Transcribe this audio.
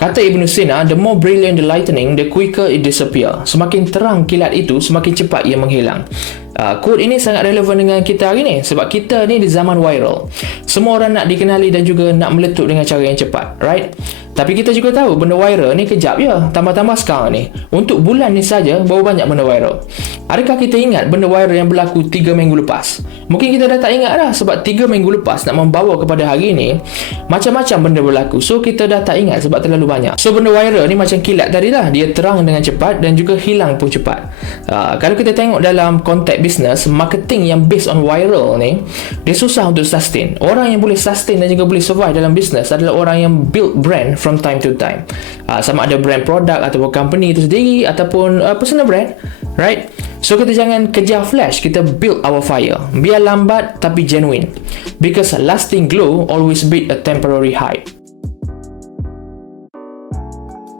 Kata Ibn Sina, the more brilliant the lightning, the quicker it disappear. Semakin terang kilat itu, semakin cepat ia menghilang. Quote ini sangat relevan dengan kita hari ni, sebab kita ni di zaman viral. Semua orang nak dikenali dan juga nak meletup dengan cara yang cepat, right? Tapi kita juga tahu benda viral ni kejap je. Tambah-tambah sekarang ni, untuk bulan ni saja baru banyak benda viral. Adakah kita ingat benda viral yang berlaku 3 minggu lepas? Mungkin kita dah tak ingat dah, sebab 3 minggu lepas nak membawa kepada hari ni, macam-macam benda berlaku. So kita dah tak ingat sebab terlalu banyak. So benda viral ni macam kilat tadi lah, dia terang dengan cepat dan juga hilang pun cepat. Kalau kita tengok dalam konteks bisnes, marketing yang based on viral ni, dia susah untuk sustain. Orang yang boleh sustain dan juga boleh survive dalam bisnes adalah orang yang build brand from time to time. Sama ada brand product ataupun company itu sendiri ataupun personal brand, right? So kita jangan kejar flash, kita build our fire. Biar lambat tapi genuine. Because a lasting glow always beat a temporary hype.